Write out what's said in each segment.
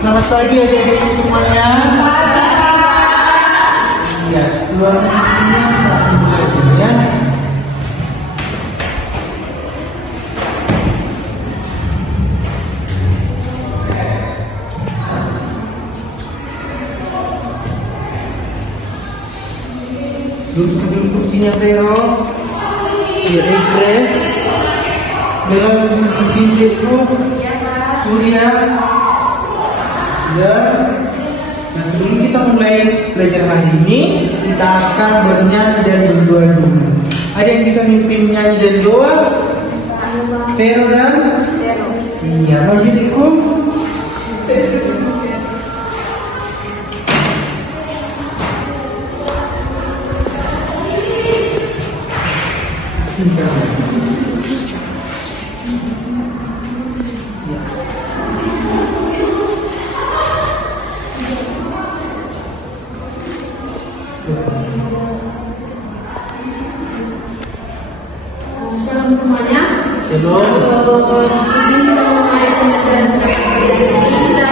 Selamat pagi adik-adikku semuanya. Iya, keluar kuncinya satu aja ya. Terus kedua kursinya Vero. Iya, Igres. Vero kursinya itu. Surya. Ya. Nah, sebelum kita mulai belajar hari ini, kita akan bernyanyi dan berdoa dulu. Ada yang bisa mimpin nyanyi dan doa? Vero dan? Iya, maju ikut. Shalom semuanya. Shalom. Ini kita mulai pelajaran kita.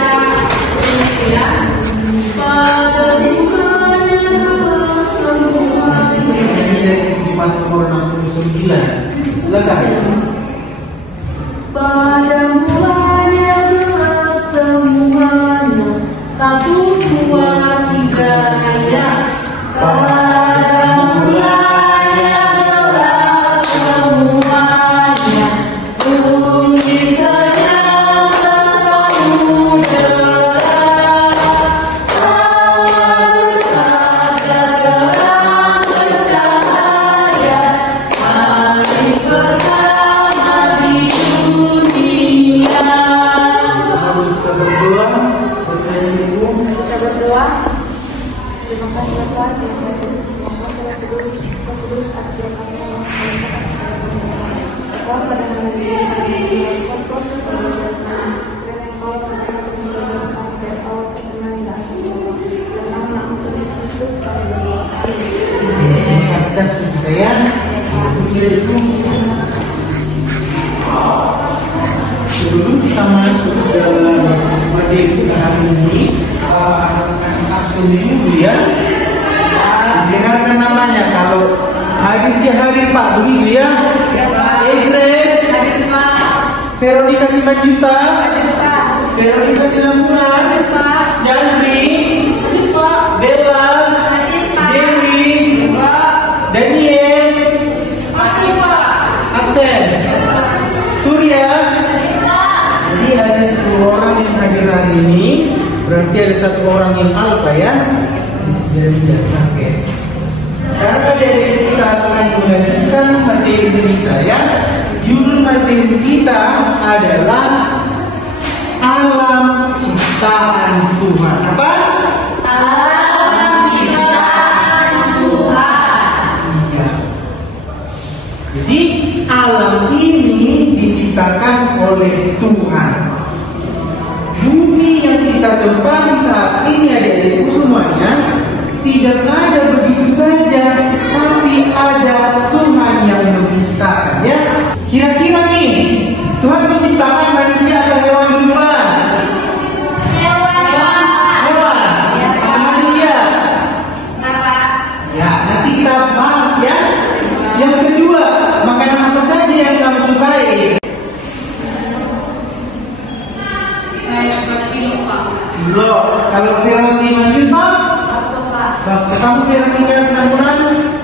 Ya. Pada dimana semua Dari Jumat Corona 69. Silakan. pada mulanya semuanya 1, 2, 3 ya. Pada mulanya semuanya sunyi saja samudera, lalu sabda terang bercahaya, hari pertama di dunia. Selalu kita berdoa. Kita berdoa. Terima kasih Tuhan, terima kasih Yesus, terima kasih Roh Kudus atas berkat yang Tuhan pada hari ini proses pembelajaran dan Engkau pada dan Engkau kesenangan bersama untuk Yesus Kristus kami berdoa. Kasih kita ya. Sebelum kita masuk dalam materi kita hari ini, anak-anak absen ini ya, dengarkan namanya. Kalau hadir di hari Pak begitu ya. Igres, Hadir Pak. Veronica Simanjuta, Hadir Pak. Veronica Dinampuran, Hadir Pak. Jandri, Hadir Pak. Bella, Hadir Pak. Dewi, Pak. Daniel, Hadir Pak. absen. Surya. Jadi ada 10 orang yang hadir hari ini, berarti ada 1 orang yang alfa ya. Jadi oke. Karena dari kita akan melanjutkan materi kita ya. Judul materi kita adalah alam ciptaan Tuhan. Apa? Alam ciptaan Tuhan. Iya. Jadi alam ini diciptakan oleh Tuhan. Bumi yang kita tempati saat ini adik-adikku semuanya tidak ada begitu saja, tapi ada Tuhan yang menciptakan ya. Kira-kira nih, Tuhan menciptakan manusia atau hewan duluan? Hewan. Manusia. Ya, nanti kita bahas ya. Yang kedua, makanan apa saja yang kamu sukai? Saya suka cilok Pak. Cilok. Kalau Vero Simanjuta, Bakso Pak. bakso. Kamu Veronica Dinampuran?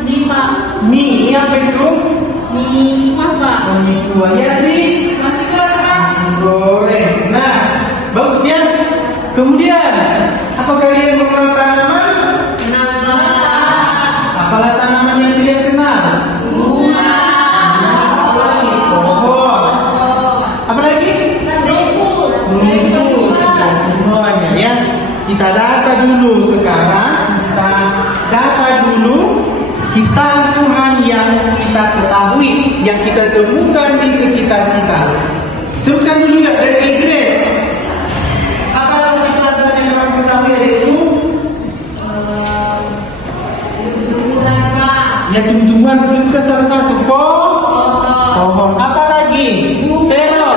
Mie Pak. Mie apa itu? Mie kuah Pak. Oh, mie kuah ya, Ri. Masih goreng Pak. Nasi goreng. Nah, bagus ya. Kemudian, apa kalian mengenal tanaman? Kenapa? Apalah tanaman yang kalian kenal? Bunga. Nah, apa lagi? Pohon. Apa lagi? Rumput. Rumput. Dan semuanya ya. Kita data dulu sekarang. Kita data dulu ciptaan Tuhan yang kita ketahui, yang kita temukan di sekitar kita. Sebutkan dulu ya dari Inggris. Apa ciptaan Tuhan yang kamu ketahui dari itu? Tumbuhan Pak. Ya tumbuhan, sebutkan salah satu. Pohon. Apa lagi? Vero.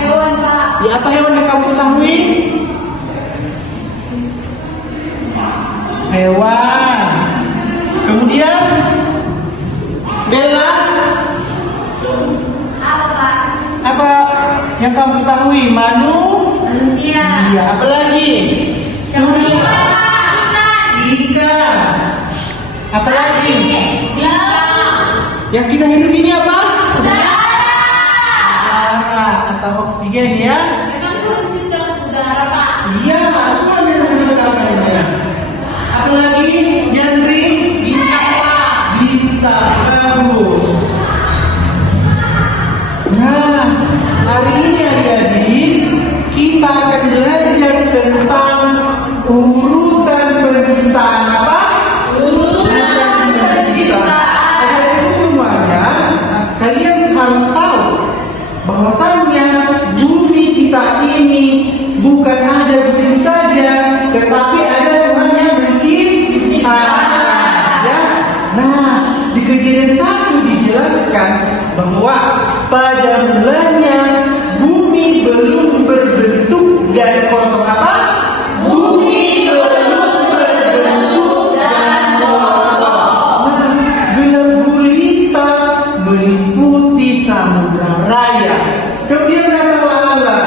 Hewan Pak. Ya apa hewan yang kamu ketahui? hewan. Kemudian Bella, apa yang kamu ketahui? Manusia. Iya, apa lagi? Ikan. Apa lagi? Yang kita hidup ini apa? Udara atau oksigen ya? Memang Tuhan menciptakan udara, Pak. Iya, Tuhan yang menciptakannya. Apa lagi? Yandri? Bintang, Pak. Bintang, bagus. Nah, hari ini adik-adik kita akan belajar tentang urutan penciptaan apa? Urutan penciptaan. Adik-adik semuanya, kalian harus tahu bahwasannya bumi kita ini bukan ada begitu saja, tetapi ada Tuhan yang menciptakan. Ya. Nah, di Kejadian 1 dijelaskan bahwa pada mulanya bumi belum berbentuk dan kosong apa? Bumi belum berbentuk dan kosong. Nah, gelap gulita meliputi samudra raya. Kemudian katalah Allah,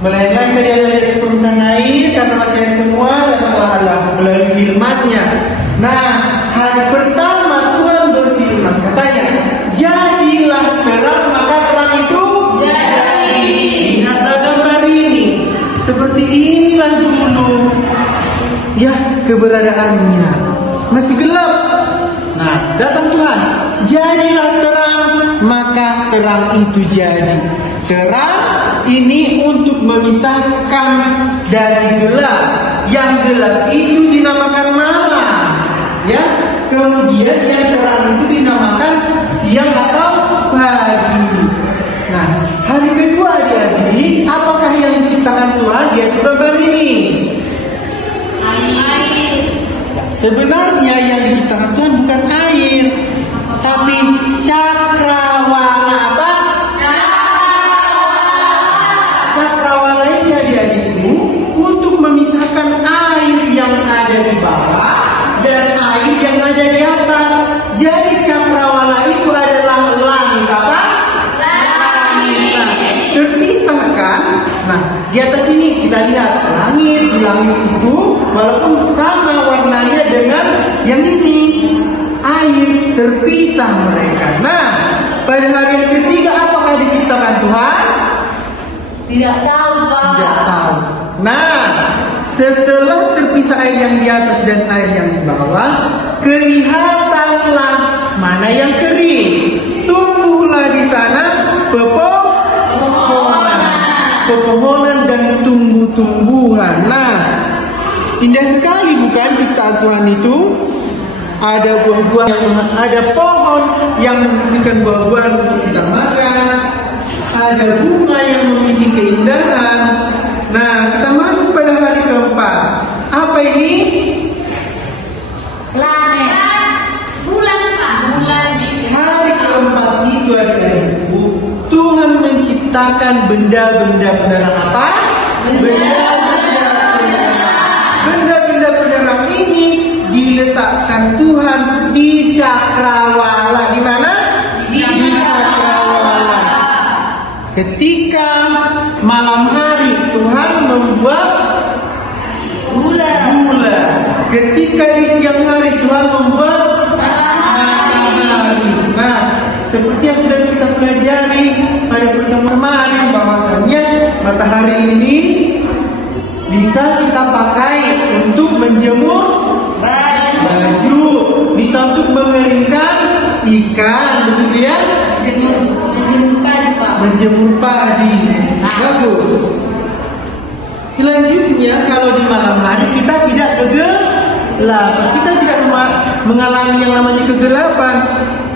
melainkan dari Allah di permukaan air karena masih ada semua, datanglah Allah melalui firman-Nya. Nah, hari pertama Tuhan berfirman, katanya, jadilah terang, maka terang itu jadi. Lihatlah gambar ini, seperti inilah dulu ya keberadaannya, masih gelap. Nah, datang Tuhan, jadilah terang, maka terang itu jadi. Terang ini untuk memisahkan dari gelap. Yang gelap itu dinamakan malam, ya. Kemudian yang terang itu dinamakan siang atau pagi. Nah, hari kedua adik-adik, apakah yang diciptakan Tuhan? Dia gambar ini. Air. Sebenarnya yang diciptakan Tuhan bukan air, tapi cakrawala apa? Cakrawala ini adik-adikku untuk memisahkan air yang ada di bawah dan air yang ada di atas. Jadi cakrawala itu adalah langit apa? Langit. Terpisahkan. Nah, di atas ini kita lihat langit. Di langit itu walaupun sama warnanya dengan yang ini, air terpisah mereka. Nah, pada hari yang ketiga apakah diciptakan Tuhan? Tidak tahu, Pak. Tidak tahu. Nah, setelah terpisah air yang di atas dan air yang di bawah, kelihatanlah mana yang kering. Tumbuhlah di sana pepohonan dan tumbuh-tumbuhan. Nah, indah sekali bukan ciptaan Tuhan itu? Ada buah-buah, ada pohon yang menghasilkan buah-buahan untuk kita makan. Ada bunga yang memiliki keindahan. Nah, kita masuk pada hari keempat. Apa ini? Planet. Bulan, Pak. Bulan di Hari keempat itu adik-adikku, Tuhan menciptakan benda-benda penerang apa? Benda-benda penerang. Benda-benda penerang ini diletakkan Tuhan di cakrawala. Di mana? Di cakrawala. Ketika malam hari Tuhan membuat bulan. Ketika di siang hari Tuhan membuat matahari. Nah, seperti yang sudah kita pelajari pada pertemuan kemarin, bahwasannya matahari ini bisa kita pakai untuk menjemur baju, bisa untuk mengeringkan ikan, begitu ya? menjemur padi, Pak. Menjemur padi. Bagus. Selanjutnya, kalau di malam hari kita tidak kegelapan, kita tidak mengalami yang namanya kegelapan.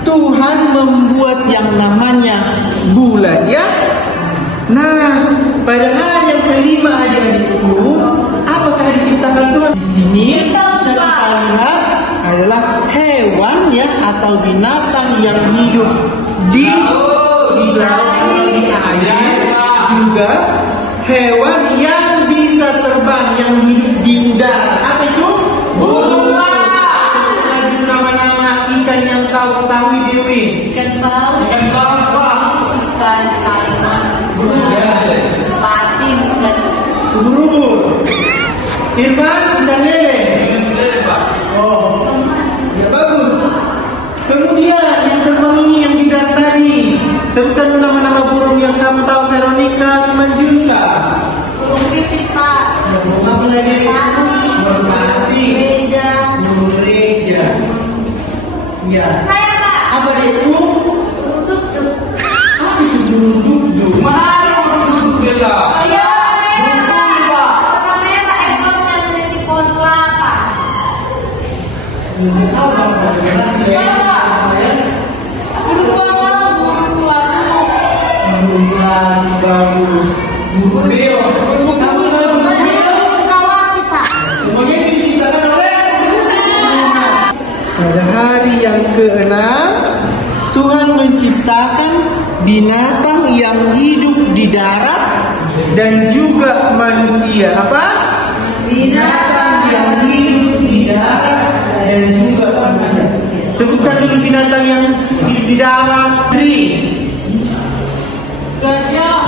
Tuhan membuat yang namanya bulan, ya. Nah, pada hari yang kelima adik-adikku, apakah diciptakan Tuhan? Di sini bisa kita lihat adalah hewan ya atau binatang yang hidup di laut, di air, juga hewan yang bisa terbang, yang hidup di udara. Apa itu? paus. Ikan paus apa? Ikan salmon. Ya. Patin ikan. Ubur-ubur. Irfan, ikan lele. Oh, ya bagus. Kemudian yang terbang ini yang di darat tadi, sebutkan nama-nama burung yang kamu tahu, Veronica, Simanjunta. Burung pipit, Pak. Ya, burung apa lagi? Burung mati. Gereja. Burung gereja. Ya. Saya, Pak. Apa dia itu? Burung duk-duk. Apa itu burung duk-duk? Mahal burung duk-duk lah. Iya, Burung merah. apa? Warna merah, ekornya seperti pohon kelapa. Burung apa? Burung bawang, burung waduk. Burung bagus. Burung beo. Kamu tahu burung beo? Kawasi, Pak. Semuanya ini diciptakan oleh Tuhan. Pada hari yang ke-6, Tuhan menciptakan binatang yang hidup di darat dan juga manusia. Apa? Binatang yang hidup di darat dan juga manusia. Sebutkan dulu binatang yang hidup di darat. Gajah.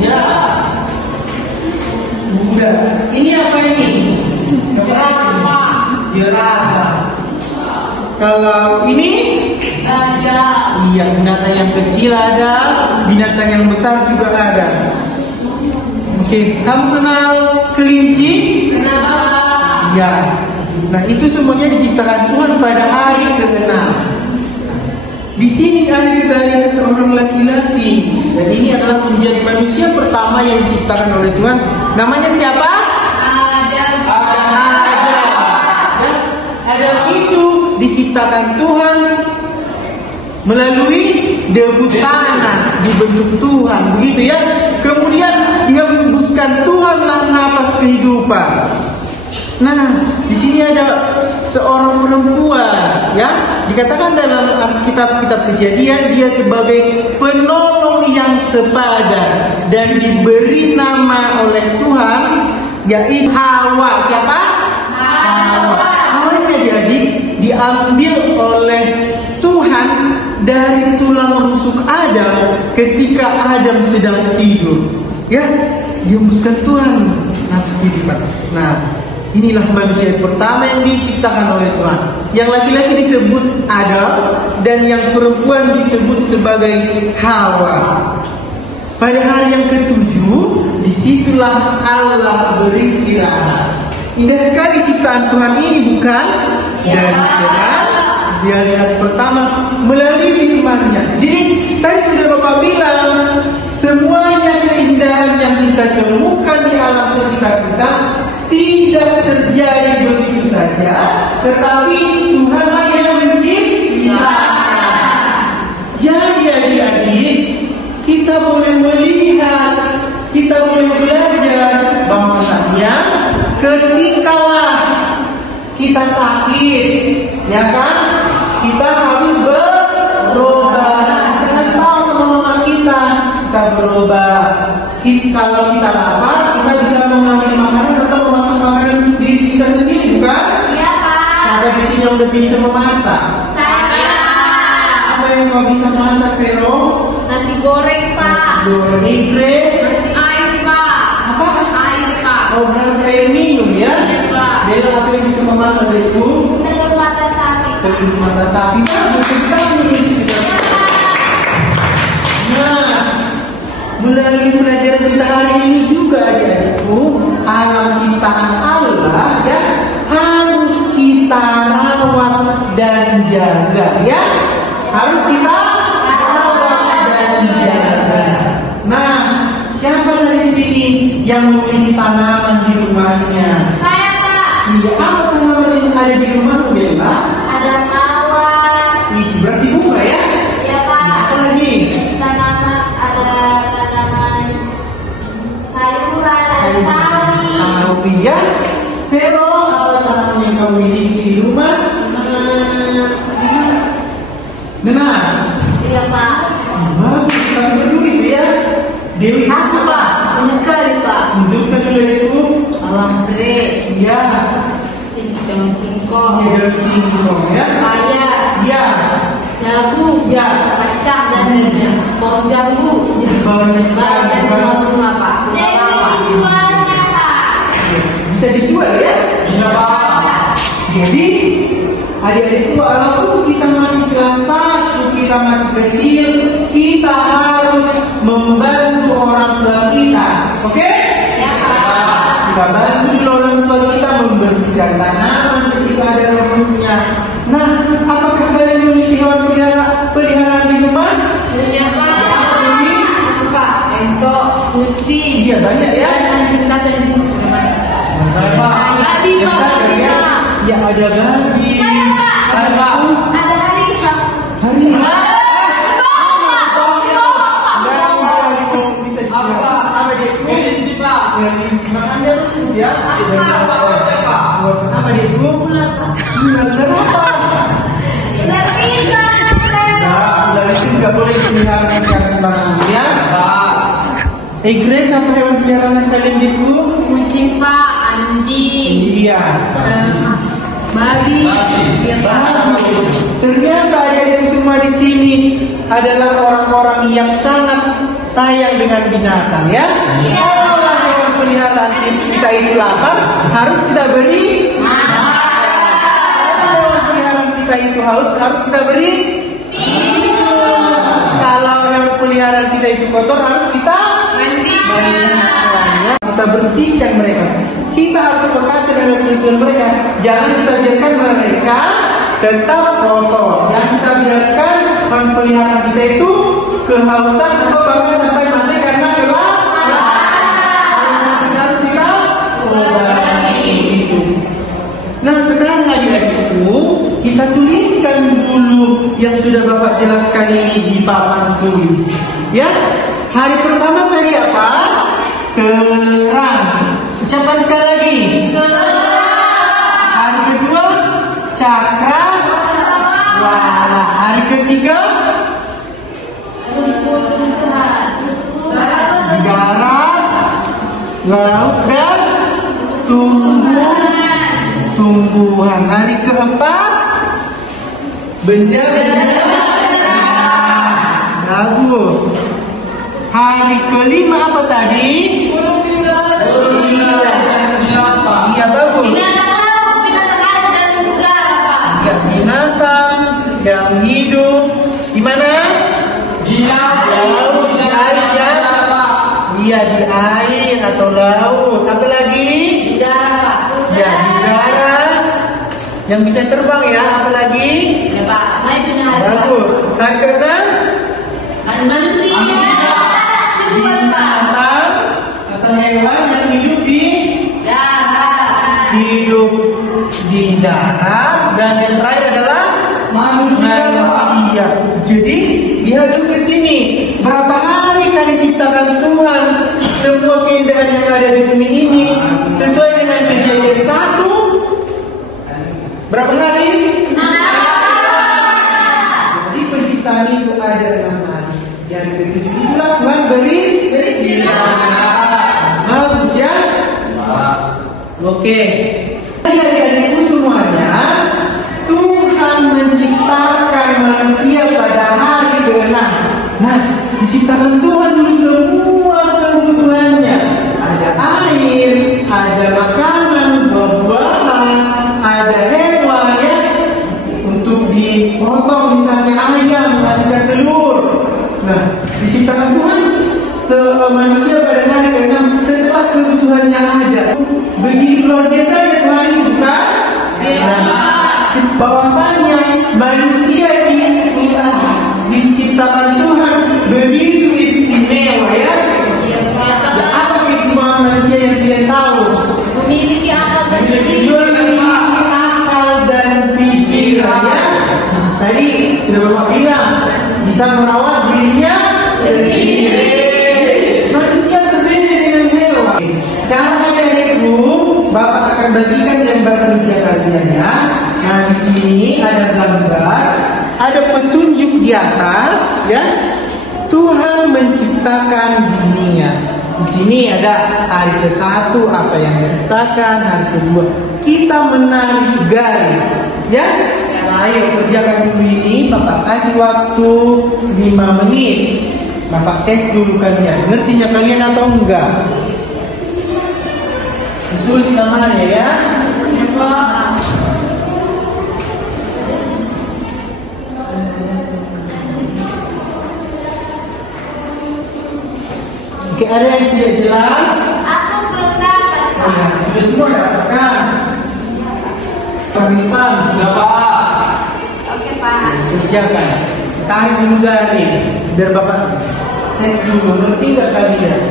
Ya. Budak. Ini apa ini? Jerapah. Jerapah. Kalau ini, Gajah. iya, binatang yang kecil ada, binatang yang besar juga ada. Oke, kamu kenal kelinci? Kenapa? Ya. Nah, itu semuanya diciptakan Tuhan pada hari ke-6. Di sini kita lihat seorang laki-laki, dan ini adalah menjadi manusia pertama yang diciptakan oleh Tuhan. Namanya siapa? Adam. Ya, Adam itu diciptakan Tuhan melalui debu tanah, dibentuk Tuhan, begitu ya. Kemudian dia hembuskan Tuhan nafas kehidupan. Nah, di sini ada seorang perempuan, ya, dikatakan dalam kitab-kitab Kejadian dia sebagai penolong yang sepadan dan diberi nama oleh Tuhan, yaitu Hawa. Siapa? Hawa. Hawa ini adik-adik diambil oleh Tuhan dari tulang rusuk Adam ketika Adam sedang tidur. Ya, dihembuskan Tuhan nafas kehidupan. Nah, inilah manusia pertama yang diciptakan oleh Tuhan. Yang laki-laki disebut Adam dan yang perempuan disebut sebagai Hawa. Pada hari yang ke-7, disitulah Allah beristirahat. Indah sekali ciptaan Tuhan ini, bukan? Dan dia lihat pertama melalui firman-Nya. Jadi tadi sudah Bapak bilang, semuanya keindahan yang kita temukan di alam sekitar kita tidak terjadi begitu saja, tetapi Tuhanlah yang menciptakan. Jadi adik-adik, kita boleh melihat, kita boleh belajar bahwasanya ketikalah kita sakit, ya kan, kita harus berobat. Kita harus tahu sama mama kita berobat. Kalau kita lapar, kita bisa mengambil makanan atau memasak makanan diri kita sendiri, bukan? Iya, Pak. Sampai di sini udah bisa memasak. Saya. Apa yang kau bisa masak, Vero? Nasi goreng, Pak. Goreng, Grace. Nasi air, Pak. Apa? Air, Pak. Oh, berarti air minum ya? Iya, Pak. Bella, apa yang bisa memasak itu? Telur mata sapi, Pak. Telur mata sapi. Nah, melalui pelajaran kita hari ini juga adik-adikku, alam ciptaan Allah ya harus kita rawat dan jaga, ya, harus kita rawat dan jaga. Nah, siapa dari sini yang memiliki tanaman di rumahnya? Saya, Pak. Iya, apa tanaman yang ada di rumahmu, Bella? Ada mawar. Itu berarti bunga ya? Ya, Pak. Apa lagi? Tanaman, ada tanaman sayuran, ada sawi. Sawi ya. Vero, apa tanaman yang kamu miliki di rumah? Nenas. Iya, Pak. Bagus, kamu berdua itu ya. Dewi apa, Pak? Banyak kali, Pak. Tunjukkan dulu itu. Anggrek, Ya. daun singkong, Iya, daun singkong ya. paya, Ya. jagung, Ya. kacang kacang dan pohon jambu. Dan bunga Pak. Bisa dijual ya? Bisa Pak. Jadi adik-adikku, walaupun kita masih kelas 1, kita masih kecil, kita harus membantu orang tua kita. Oke? Ya Pak. Kita bantu dulu orang tua kita membersihkan tanaman ketika ada rumputnya. Nah, apakah kalian memiliki hewan peliharaan di rumah? Punya Pak. Ini? Pak, entok, kucing. Iya banyak ya. Dan anjing tapi anjing sudah mati. Gabi Pak, Ya, ya ada gabi. Saya Pak. Ada Pak. Ada hari Pak. Hari. Apa? Kelinci Pak. Makannya rumput ya. Apa Pak? Buat apa dia? Ular apa? Ular kita. Nah, ular itu nggak boleh dipelihara dengan sembarangan ya. Pak. Grace, apa hewan peliharaan kalian itu? Kucing Pak, anjing. Iya. Babi. Iya Pak. Ternyata adik-adik semua di sini adalah orang-orang yang sangat sayang dengan binatang ya. Iya. Kalau hewan peliharaan kita itu lapar, harus kita beri. Kalau hewan peliharaan kita itu haus, harus kita beri. Kalau hewan peliharaan kita itu kotor, harus kita mandikan. Kita bersihkan mereka. Kita harus berkata dengan tujuan mereka. Jangan kita biarkan mereka tetap kotor. Jangan kita biarkan hewan peliharaan kita itu kehausan atau bahkan sampai mati karena kelaparan. Harus kita obati. Nah, sekarang adik-adikku, kita tuliskan dulu yang sudah Bapak jelaskan ini di papan tulis. Ya, hari pertama tadi apa? Kerang. Ucapkan sekali lagi. Hari kedua, cakrawala. Hari ketiga, darat, laut dan tumbuhan. Hari keempat, benda-benda. Bagus. Hari kelima apa tadi? Iya bagus. Ya, binatang yang hidup di mana? Di Laut, di air ya. Iya, di air atau laut. Apa lagi? Ya, di darat. Yang bisa terbang ya. Apa lagi? Bagus. Hari keenam? Binatang atau hewan yang hidup di darat, dan yang terakhir adalah manusia. Jadi lihat dulu ke sini. Berapa hari kali ciptakan Tuhan semua keindahan yang ada di bumi ini sesuai dengan Kejadian 1? Berapa hari? Jadi penciptaan itu ada 6 hari. Yang ketujuh itulah Tuhan beristirahat. Bagus ya? Oke. Adik-adikku semuanya, Tuhan menciptakan manusia pada hari ke-6. Nah, diciptakan Tuhan dulu semua kebutuhannya. Ada air, ada makanan, buah-buahan, ada hewan ya, untuk dipotong misalnya ayam, menghasilkan telur. Nah, diciptakan Tuhan manusia pada hari ke-6 setelah kebutuhannya ada. Begitu luar biasa ya Tuhan itu bukan? Nah, bahwasanya manusia diciptakan Tuhan begitu istimewa ya. Apa keistimewaan manusia yang dia tahu? Memiliki akal dan pikiran ya. Tadi sudah Bapak bilang bisa merawat dirinya sendiri. Manusia berbeda dengan hewan. Sekarang adik-adikku, Bapak akan bagikan lembar kerja kalian ya. Nah, di sini ada gambar, ada petunjuk di atas ya. Tuhan menciptakan dunia. Di sini ada hari ke-1 apa yang diciptakan, hari kedua kita menarik garis ya. Ayo kerjakan dulu ini. Bapak kasih waktu 5 menit. Bapak tes dulu kalian. Ngertinya kalian atau enggak? Tulis namanya ya. Oke, ada yang tidak jelas? Aku belum dapat, Oh ya, sudah semua dapatkan. Kami paham. Sudah Pak. Oke, Pak. Kerjakan. Tarik dulu garis. Biar Bapak tes dulu. Ngerti nggak kalian?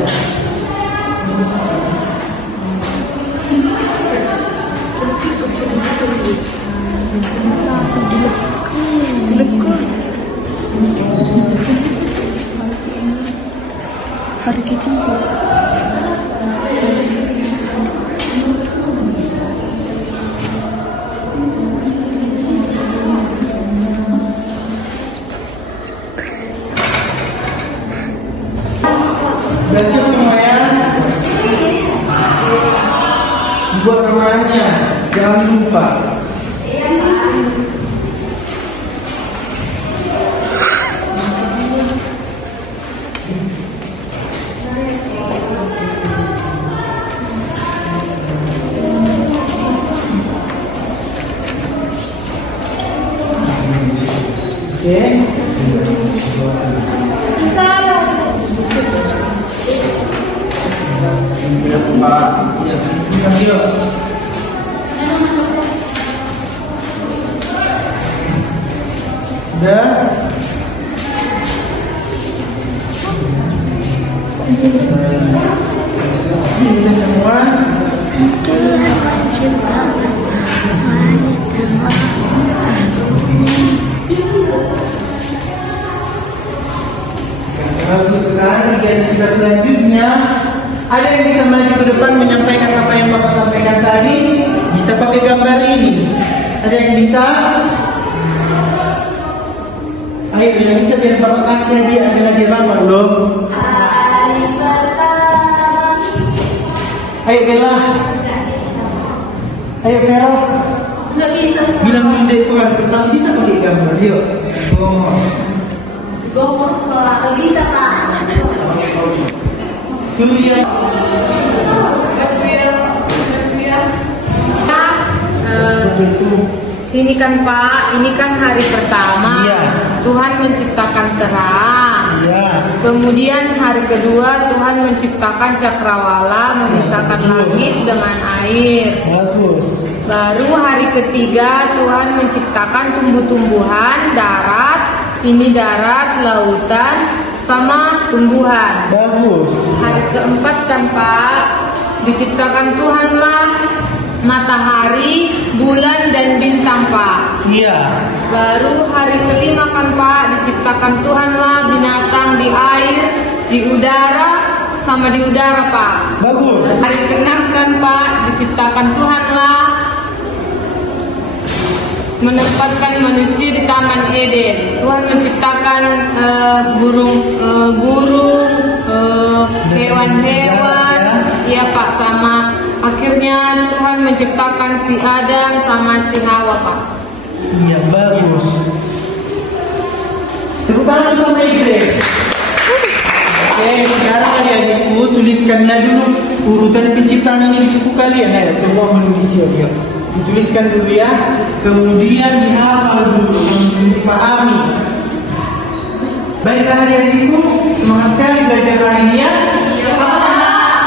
Hari kita Sudah siap semua ya? Buat remahannya. Jangan lupa. Oke. bisa. Sudah Pak. Ayo. Udah. Ini semua. Bagus sekali. Kita selanjutnya ada yang bisa maju ke depan menyampaikan apa yang Bapak sampaikan tadi. Bisa pakai gambar ini. Ada yang bisa? Ayo yang bisa biar Bapak kasih hadiah adalah di ramah loh. Ayo Bella. Ayo Vero. Nggak bisa. Bilang dulu deh Tuhan, pertama bisa pakai gambar, yuk. Oh. Gomos sekolah. Nggak bisa, Pak. Surya. Sini kan Pak, ini kan hari pertama. Iya. Tuhan menciptakan terang. Iya. Kemudian hari kedua Tuhan menciptakan cakrawala, memisahkan langit dengan air. Bagus. Baru hari ketiga Tuhan menciptakan tumbuh-tumbuhan, darat, ini darat, lautan, sama tumbuhan. Bagus. Hari keempat kan Pak, diciptakan Tuhanlah matahari, bulan dan bintang Pak. Iya. Baru hari kelima kan Pak, diciptakan Tuhanlah binatang di air, di udara, sama di udara Pak. Bagus. Hari keenam kan Pak, diciptakan Tuhanlah menempatkan manusia di Taman Eden. Tuhan menciptakan burung, hewan-hewan, ya Pak, sama akhirnya Tuhan menciptakan si Adam sama si Hawa Pak. Iya, bagus. Tepuk tangan sama Igres. Oke, sekarang adik-adikku tuliskanlah dulu urutan penciptaan ini di buku kalian. Ayo, semua menulis ya. Dituliskan dulu ya. Kemudian dihafal dulu, dipahami. Baiklah adik-adikku, semangat sekali belajar hari ini ya.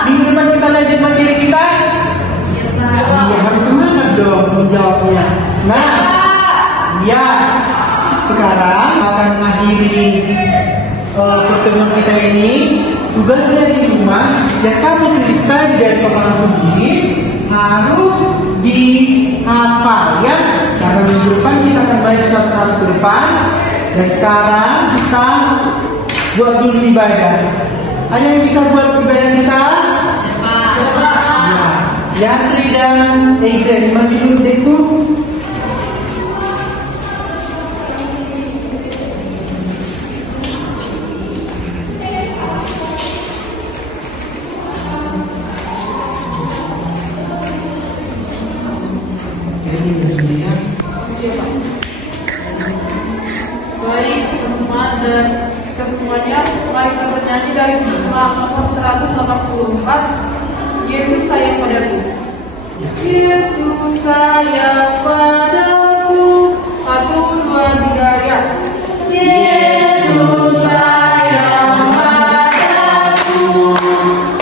Minggu depan kita lanjut materi kita. Iya, harus semangat dong menjawabnya. Nah, ya, sekarang akan mengakhiri pertemuan kita ini. Tugasnya di rumah, yang kamu tulis tadi dari papan tulis harus dihafal ya. Karena minggu depan kita akan baca satu-satu ke depan. Dan sekarang kita buat dulu ibadah. Ada yang bisa buat ibadah kita? Ya, Yatri dan Igres, maju dulu deh tuh. 44, Yesus sayang padaku. Yesus sayang padaku. 1, 2, 3, lihat. Yesus sayang padaku.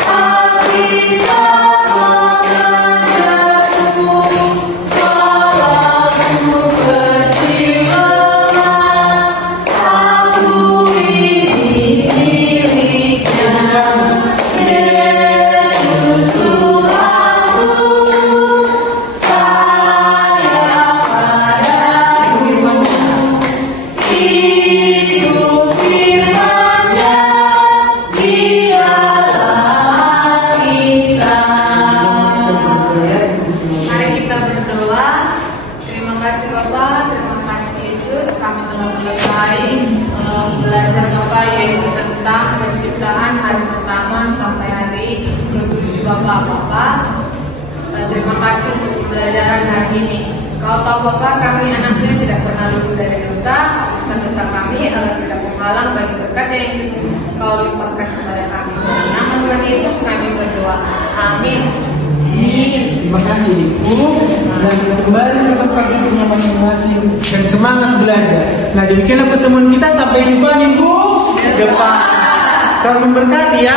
Alkitab mengajarku, walaupun kecil lemah, aku ini miliknya. Yesus Tuhanku sayang padaku. Itu firman-Nya, dialah kita. Mari kita berdoa. Terima kasih Bapak, terima kasih Yesus. Kami telah selesai belajar Bapak, yaitu tentang penciptaan hari pertama sampai hari ke-7 Bapak. Terima kasih untuk pembelajaran hari ini. Kau tahu Bapak, kami anaknya tidak pernah luput dari dosa. Hapuskan dosa kami agar tidak menghalang bagi berkat yang Kau limpahkan kepada kami. Dalam nama Tuhan Yesus kami berdoa. Amin. Terima kasih Ibu. Dan kita kembali ke tempat duduknya masing-masing dan semangat belajar. Nah, demikianlah pertemuan kita. Sampai jumpa minggu depan. Kau memberkati ya.